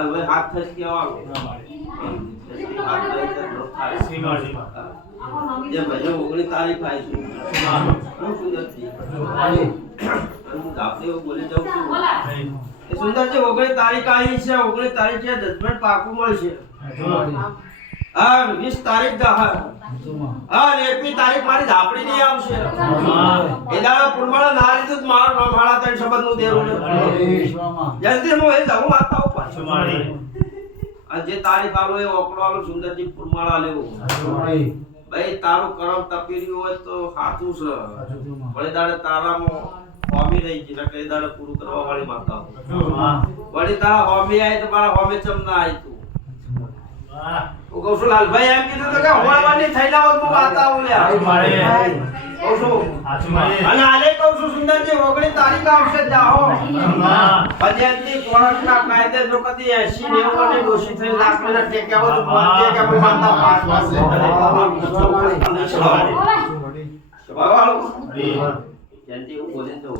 હવે હાથ થઈ કેવાનું હાથ થઈ તો થાય સીમાજી જે ભજન 19 તારીખ આવી છે બહુ સુંદરથી આપણે એવું બોલી જાઉં છું એ સુંદરજી 19 તારીખ આવી છે 19 તારીખે જજમેન્ટ પાકું મળશે હા 20 તારીખ હા 21 તારીખ મારી ઝાપડી ની આવશે એ દાડા પુરમાળા ના લીધું મારો નામ હાડા ત્રણ શબ્દ નું દેરું જલ્દી હું એ જાઉં માતા ઉપર આ જે તારીખ આલો એ ઓકળાલો સુંદરજી પુરમાળા લેવો ભાઈ તારું કરમ તપી રહ્યું હોય તો સાચું છે વળી દાડે તારામાં હોમી રહી ગઈ એટલે કઈ દાડે પૂરું કરવા વાળી માતા વળી તારા હોમી આવી તો મારા હોમે ચમ ના આવી તું હું કહું છું લાલભાઈ એમ કીધું તો કે હોળવાની થઈ ના હોત હું માતા આવું લે કહું છું અને આલે કહું છું સુંદરજી 19 તારીખ આવશે જાઓ પદ્યાંતી કોણકના કાયદે જો કદી 80 90 ની દોષી થઈ લાખ ને ટેક્યા તો કે કે માતા પાસ પાસે સવાળો જયંતી હું બોલે તો